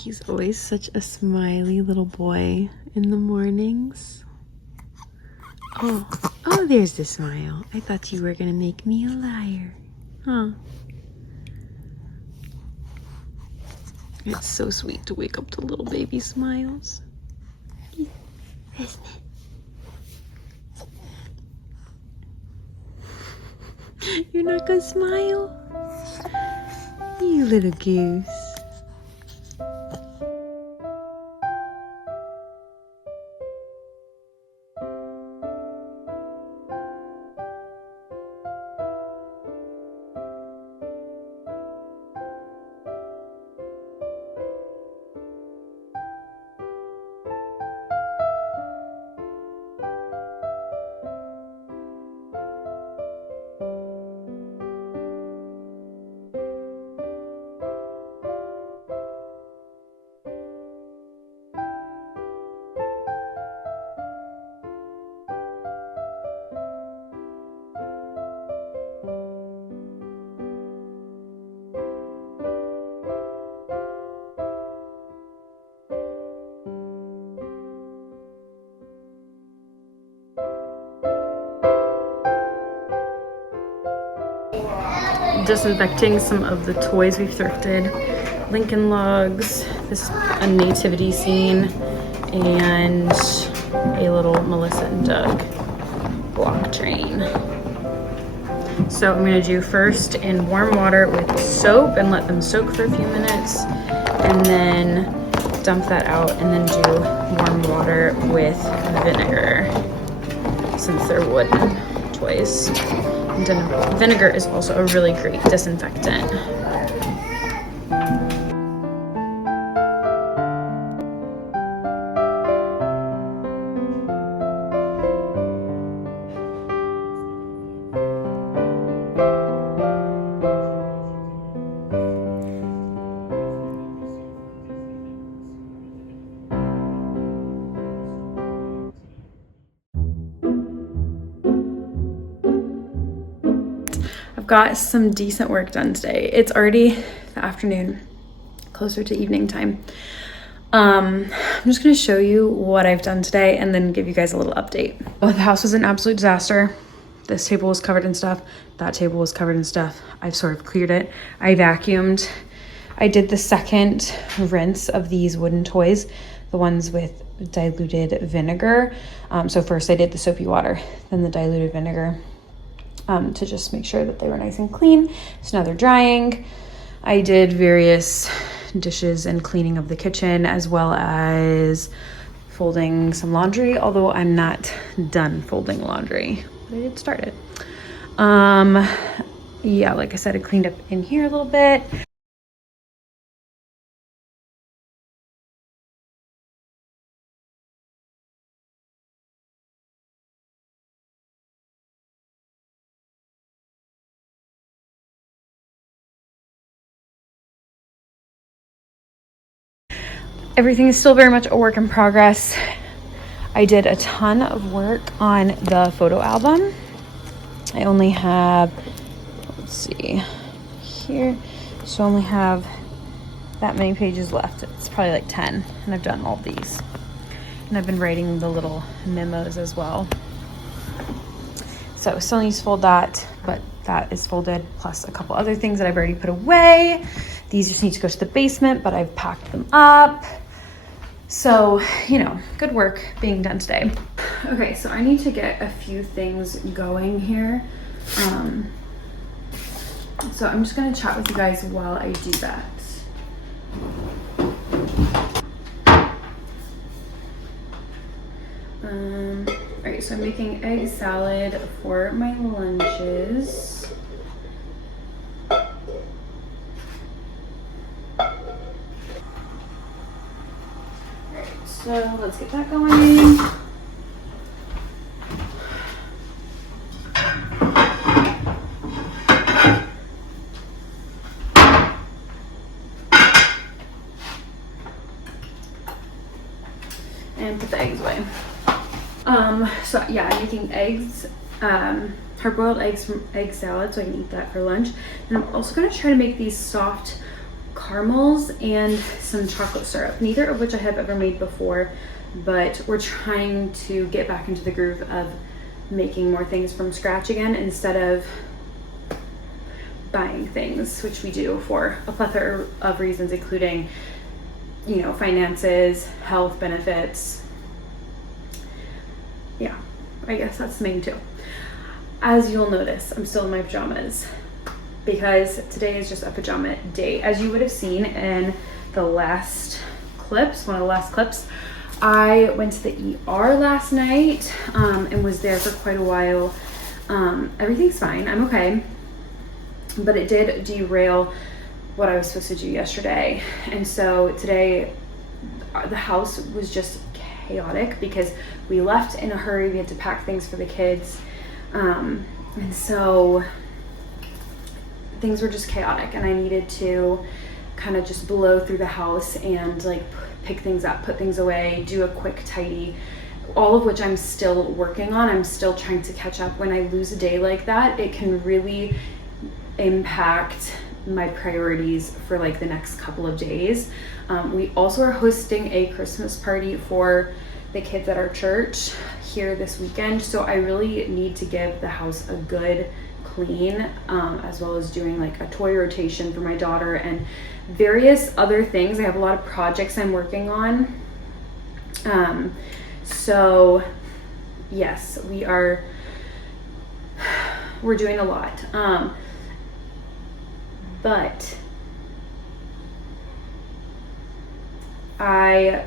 He's always such a smiley little boy in the mornings. Oh, there's the smile. I thought you were gonna make me a liar. Huh? It's so sweet to wake up to little baby smiles. Isn't it? You're not gonna smile? You little goose. Disinfecting some of the toys we've thrifted. Lincoln logs, this is a nativity scene, and a little Melissa and Doug block train. So I'm gonna do first in warm water with soap and let them soak for a few minutes, and then dump that out, and then do warm water with vinegar since they're wooden toys. And vinegar is also a really great disinfectant. Got some decent work done today. It's already the afternoon, closer to evening time. I'm just gonna show you what I've done today and then give you guys a little update. Well, the house was an absolute disaster. This table was covered in stuff. That table was covered in stuff. I've sort of cleared it. I vacuumed. I did the second rinse of these wooden toys, the ones with diluted vinegar. So first I did the soapy water, then the diluted vinegar. To just make sure that they were nice and clean. So now they're drying. I did various dishes and cleaning of the kitchen, as well as folding some laundry, although I'm not done folding laundry, but I did start it. Yeah, like I said, I cleaned up in here a little bit. Everything is still very much a work in progress. I did a ton of work on the photo album. I only have, let's see, here. So I only have that many pages left. It's probably like 10, and I've done all these. And I've been writing the little memos as well. So still need to fold that, but that is folded, plus a couple other things that I've already put away. These just need to go to the basement, but I've packed them up. So, you know, good work being done today. Okay, so I need to get a few things going here. So I'm just gonna chat with you guys while I do that. Alright, so I'm making egg salad for my lunches. So let's get that going. And put the eggs away. So yeah, I'm making eggs, hard-boiled eggs from egg salad, so I can eat that for lunch. And I'm also gonna try to make these soft caramels and some chocolate syrup, neither of which I have ever made before, but we're trying to get back into the groove of making more things from scratch again instead of buying things, which we do for a plethora of reasons, including, you know, finances, health benefits. Yeah, I guess that's the main two. As you'll notice, I'm still in my pajamas because today is just a pajama day. As you would have seen in the last clips, one of the last clips, I went to the ER last night and was there for quite a while. Everything's fine, I'm okay, but it did derail what I was supposed to do yesterday. And so today the house was just chaotic because we left in a hurry. We had to pack things for the kids. And so things were just chaotic and I needed to kind of just blow through the house and like pick things up, put things away, do a quick tidy, all of which I'm still working on. I'm still trying to catch up. When I lose a day like that, it can really impact my priorities for like the next couple of days. We also are hosting a Christmas party for the kids at our church here this weekend, so I really need to give the house a good clean, as well as doing like a toy rotation for my daughter and various other things. I have a lot of projects I'm working on. So yes, we're doing a lot. But I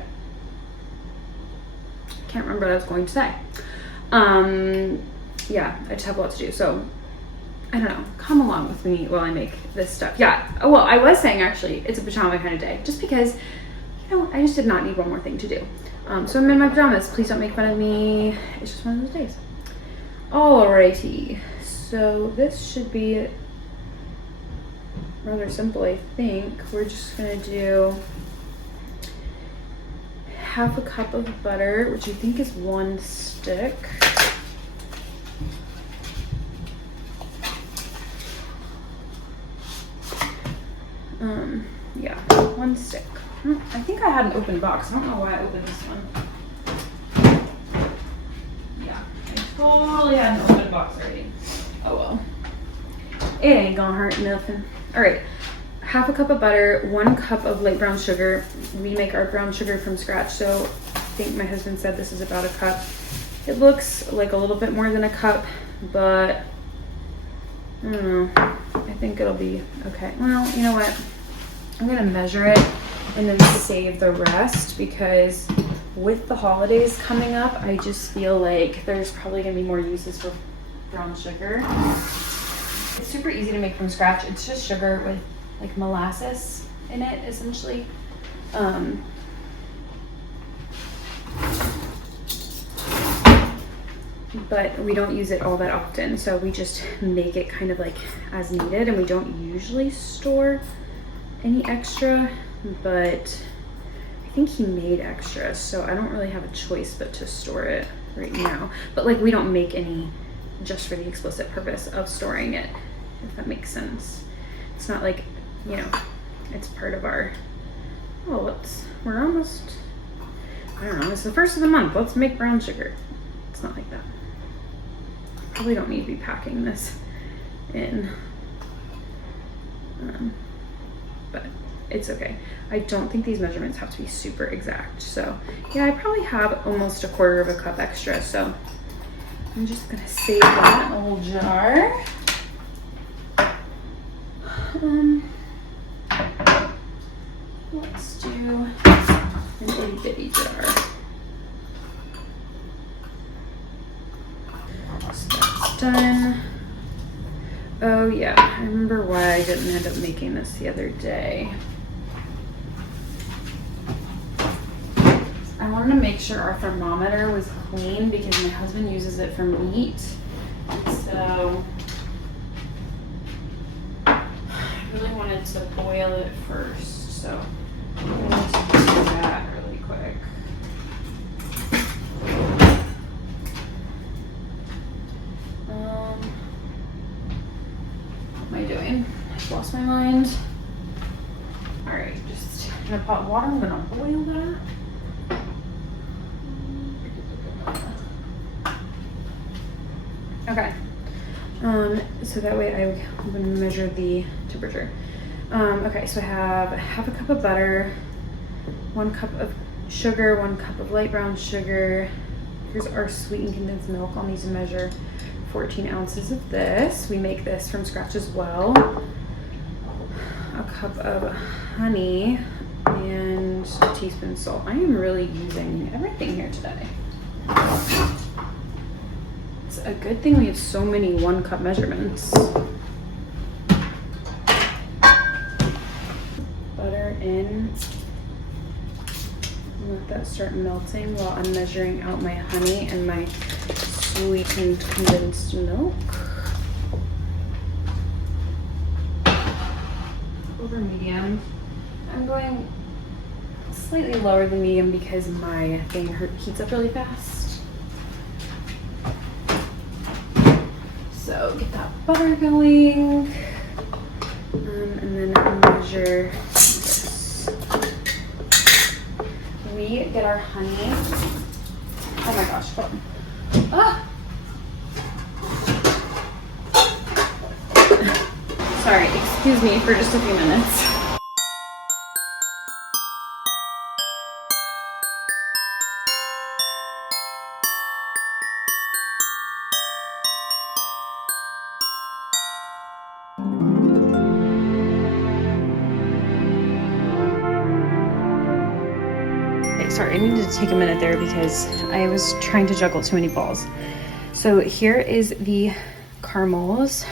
can't remember what I was going to say. Yeah, I just have a lot to do. So I don't know, come along with me while I make this stuff. Yeah, well, I was saying actually it's a pajama kind of day just because, you know, I just did not need one more thing to do. So I'm in my pajamas. Please don't make fun of me. It's just one of those days. Alrighty, so this should be rather simple, I think. We're just gonna do half a cup of butter, which I think is 1 stick. Yeah, 1 stick. I think I had an open box. I don't know why I opened this one. Yeah, I totally had an open box already. Oh well. It ain't gonna hurt nothing. All right, half a cup of butter, 1 cup of light brown sugar. We make our brown sugar from scratch, so I think my husband said this is about a cup. It looks like a little bit more than a cup, but I don't know. I think it'll be okay. Well, you know what? I'm gonna measure it and then save the rest because with the holidays coming up, I just feel like there's probably gonna be more uses for brown sugar. It's super easy to make from scratch. It's just sugar with like molasses in it, essentially. But we don't use it all that often, so we just make it kind of like as needed, and we don't usually store any extra, but I think he made extra, so I don't really have a choice but to store it right now. But like we don't make any just for the explicit purpose of storing it, if that makes sense. It's not like, you know, it's part of our, oh, we're almost, I don't know, it's the first of the month, let's make brown sugar. It's not like that. Probably don't need to be packing this in, but it's okay. I don't think these measurements have to be super exact. So yeah, I probably have almost 1/4 cup extra. So I'm just gonna save that in a little jar. Let's do an itty bitty jar. So that's done. Oh yeah, I remember why I didn't end up making this the other day. I wanted to make sure our thermometer was clean because my husband uses it for meat. So I really wanted to boil it first. So I'm going to do that really quick. What am I doing? I've lost my mind. All right, just in a pot of water, I'm gonna boil that. Okay. So that way I'm gonna measure the temperature. Okay, so I have half a cup of butter, 1 cup of sugar, 1 cup of light brown sugar. Here's our sweetened condensed milk. I'll need to measure 14 ounces of this. We make this from scratch as well. A cup of honey and a teaspoon salt. I am really using everything here today. It's a good thing we have so many 1 cup measurements. Butter in. Let that start melting while I'm measuring out my honey and my sweetened condensed milk. Over medium. I'm going slightly lower than medium because my thing heats up really fast. So get that butter going, and then measure this. We get our honey. Oh my gosh, hold on. Ah! Sorry, excuse me for just a few minutes. Sorry, I needed to take a minute there because I was trying to juggle too many balls. So here is the caramels.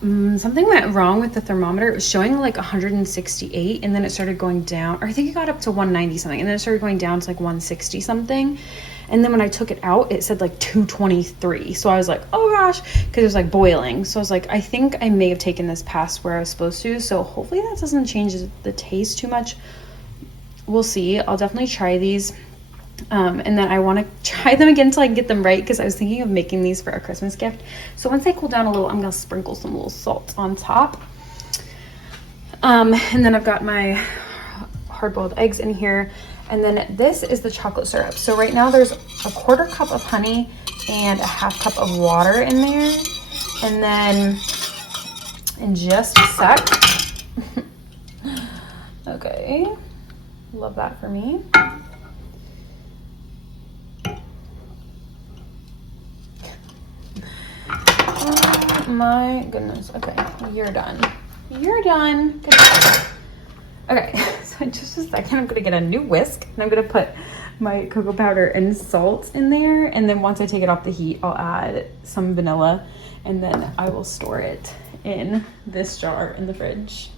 Something went wrong with the thermometer. It was showing like 168 and then it started going down, or I think it got up to 190 something, and then it started going down to like 160 something. And then when I took it out, it said like 223. So I was like, oh gosh, because it was like boiling. So I was like, I think I may have taken this past where I was supposed to. So hopefully that doesn't change the taste too much. We'll see. I'll definitely try these. And then I want to try them again until I can get them right, because I was thinking of making these for a Christmas gift. So once they cool down a little, I'm going to sprinkle some little salt on top. And then I've got my hard-boiled eggs in here. And then this is the chocolate syrup. So right now there's a 1/4 cup of honey and a 1/2 cup of water in there. And then in just a sec. Okay. Love that for me. Oh my goodness. Okay, you're done. You're done. Good job. Okay, so in just a second, I'm gonna get a new whisk and I'm gonna put my cocoa powder and salt in there. And then once I take it off the heat, I'll add some vanilla and then I will store it in this jar in the fridge.